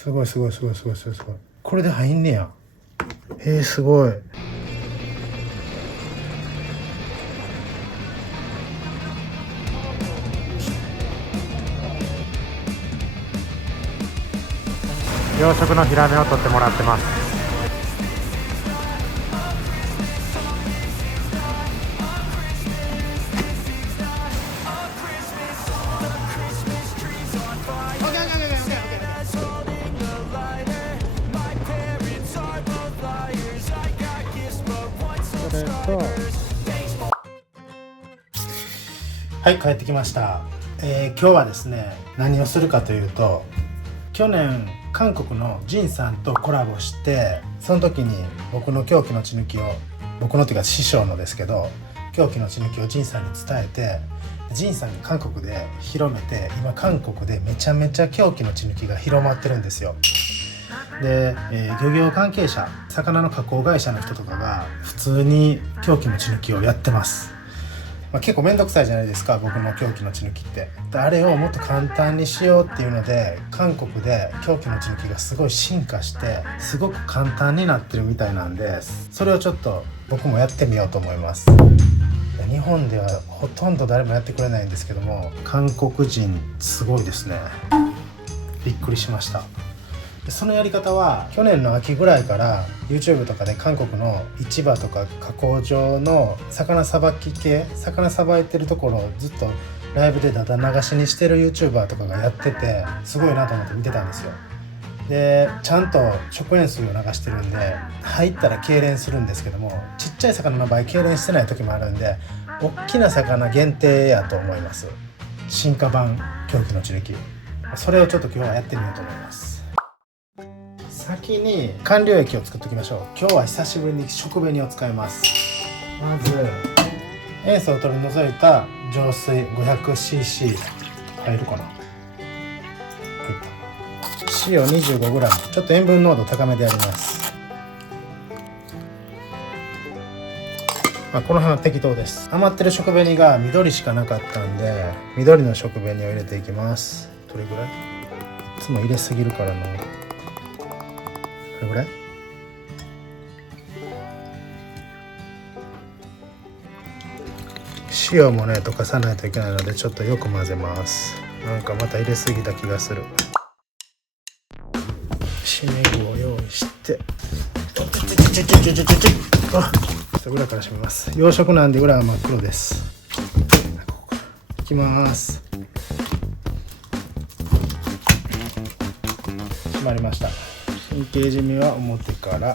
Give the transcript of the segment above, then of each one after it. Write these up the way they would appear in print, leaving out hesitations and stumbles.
すごいすごいすごいすごいすごいすごい。これで入んねや。すごい。養殖のヒラメを取ってもらってます。それとはい、帰ってきました。今日はですね、何をするかというと、去年韓国のジンさんとコラボして、その時に僕の狂気の血抜きを、僕のというか師匠のですけど、狂気の血抜きをジンさんに伝えて、ジンさんに韓国で広めて、今韓国でめちゃめちゃ狂気の血抜きが広まってるんですよ。で、漁業関係者、魚の加工会社の人とかが普通に狂気の血抜きをやってます。結構めんどくさいじゃないですか、僕の狂気の血抜きって。あれをもっと簡単にしようっていうので、韓国で狂気の血抜きがすごい進化してすごく簡単になってるみたいなんで、それをちょっと僕もやってみようと思います。日本ではほとんど誰もやってくれないんですけども、韓国人すごいですね。びっくりしました。そのやり方は去年の秋ぐらいから YouTube とかで韓国の市場とか加工場の魚さばき系、魚さばいてるところをずっとライブでだだ流しにしてる YouTuber とかがやってて、すごいなと思って見てたんですよ。でちゃんと食塩水を流してるんで、入ったら痙攣するんですけども、ちっちゃい魚の場合痙攣してない時もあるんで、大きな魚限定やと思います。進化版狂気の血抜き、それをちょっと今日はやってみようと思います。先に寒涼液を作っておきましょう。今日は久しぶりに食紅を使います。まず塩素を取り除いた浄水 500cc 入るかな。塩 25g、 ちょっと塩分濃度高めでやります。この辺は適当です。余ってる食紅が緑しかなかったんで、緑の食紅を入れていきます。どれぐらい？いつも入れすぎるからな。これぐらい？塩もね溶かさないといけないので、ちょっとよく混ぜます。なんかまた入れすぎた気がする。しめ具を用意して、裏から閉めます。養殖なんで裏は真っ黒です。いきます。閉まりました。神経締めは表から。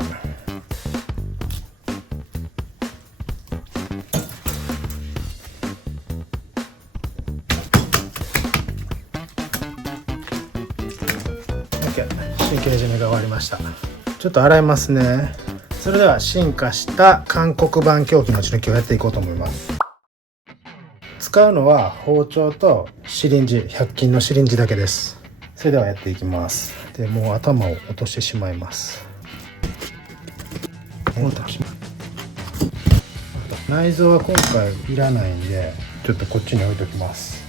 神経締めが終わりました。ちょっと洗いますね。それでは進化した韓国版狂気の血抜きをやっていこうと思います。使うのは包丁とシリンジ、100均のシリンジだけです。それではやっていきます。でもう頭を落としてしまいます。内臓は今回いらないんで、ちょっとこっちに置いときます。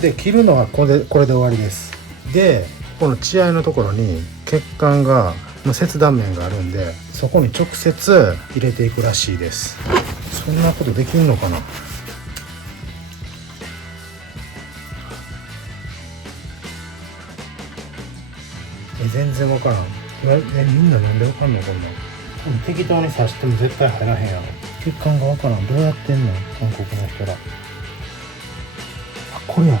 で切るのはこれで終わりです。でこの血合いのところに血管がの切断面があるんで、そこに直接入れていくらしいです。そんなことできんのかな。全然わからん。みんななんでわかんのこんなん。適当に刺しても絶対入らへんやろ。血管がわからん。どうやってんの韓国の人ら。これや。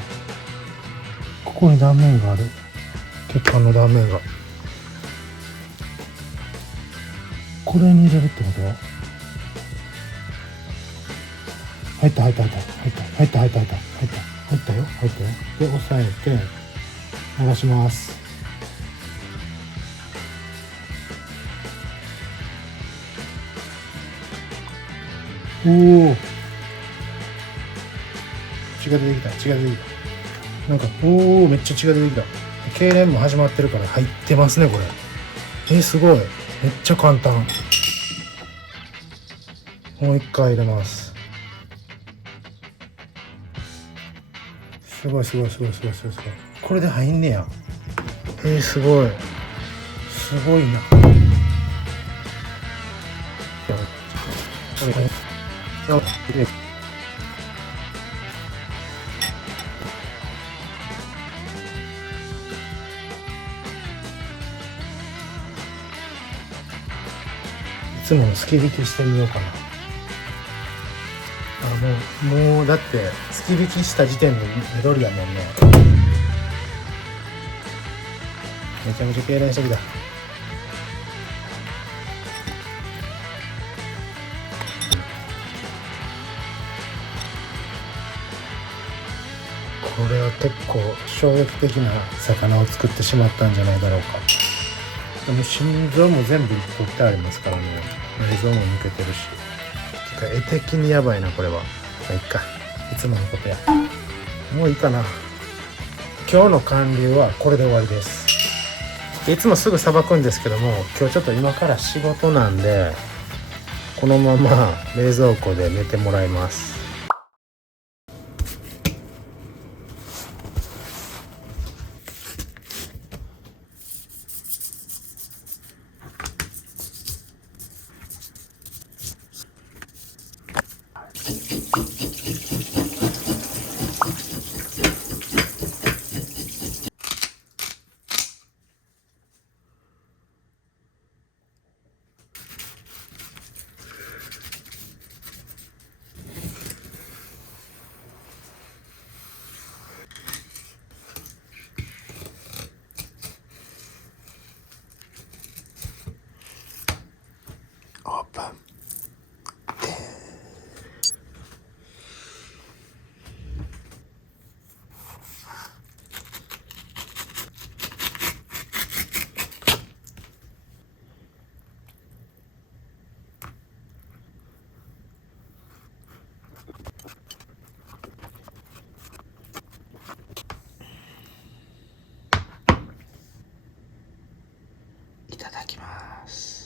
ここに断面がある。血管の断面が。これに入れるってこと？入ったよ。で押さえて流します。おお、血が出てきた。なんかめっちゃ血が出てきた。痙攣も始まってるから入ってますねこれ。すごい、めっちゃ簡単。もう一回入れます。すごい。これで入んねや。すごい。すごいな。いつものすき引きしてみようかな。もうだってすき引きした時点で緑やもんね。めちゃめちゃ痙攣してきた。これは結構衝撃的な魚を作ってしまったんじゃないだろうか。でも心臓も全部取ってありますからね。内臓も抜けてるし。絵的にやばいなこれは。まあいいか、いつものことや。もういいかな。今日の管理はこれで終わりです。いつもすぐさばくんですけども、今日ちょっと今から仕事なんでこのまま冷蔵庫で寝てもらいます。オープン。いただきます。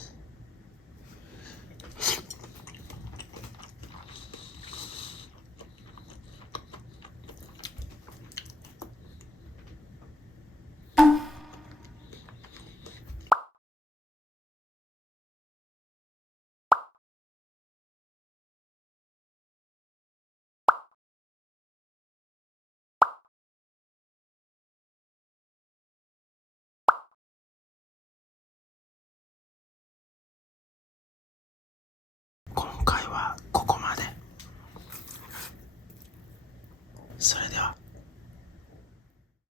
今回はここまで。それでは。